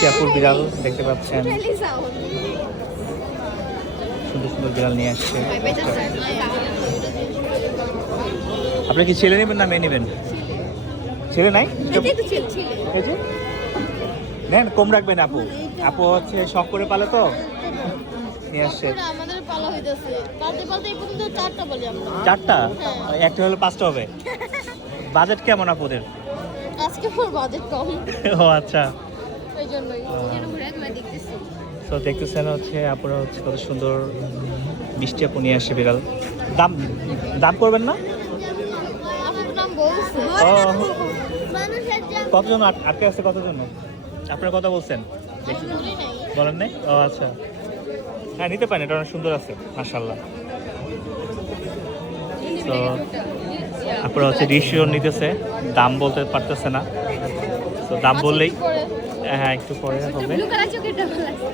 মিষ্টি আপুর বিড়াল দেখতে পাচ্ছেন, সুন্দর সুন্দর বিড়াল নিয়ে আসছে। আপনি কি ছেলে নেবেন না মেয়ে নেবেন? ছেলে নাই, এই যে নেন, কম রাখবেন আপু। আপু হচ্ছে শখ করে পালে তো নিয়ে আসছে। আমাদের পালা হইতাছে, পালতে পালতে এই পর্যন্ত 4টা বলি আমরা। 4টা? হ্যাঁ। একটা হলে 5টা হবে। বাজেট কেমন আপুদের? আজকে পুরো বাজেট কম, ও আচ্ছা। এই জন্যই যেন ঘুরে একবার দেখতেছি। তো দেখতেছেন হচ্ছে আপনারা হচ্ছে কত সুন্দর মিষ্টি আপু নিয়ে আসে বিড়াল। দাম দাম করবেন না? আপুর নাম বলছে। ও, মানুষের জান কতজন আটকে আছে, কতজন? আপনারা কথা বলছেন? বলি নাই। বলেন নাই? ও আচ্ছা, হ্যাঁ নিতে পারেন, এটা অনেক সুন্দর আছে মাশাআল্লাহ। তো আপনারা হচ্ছে ডিসিশন নিতেছে, দাম বলতে পারতেছে না। তো দাম বললেই, হ্যাঁ একটু পরে হবে। ব্লু কালার চোখেরটা ভালো লাগছে।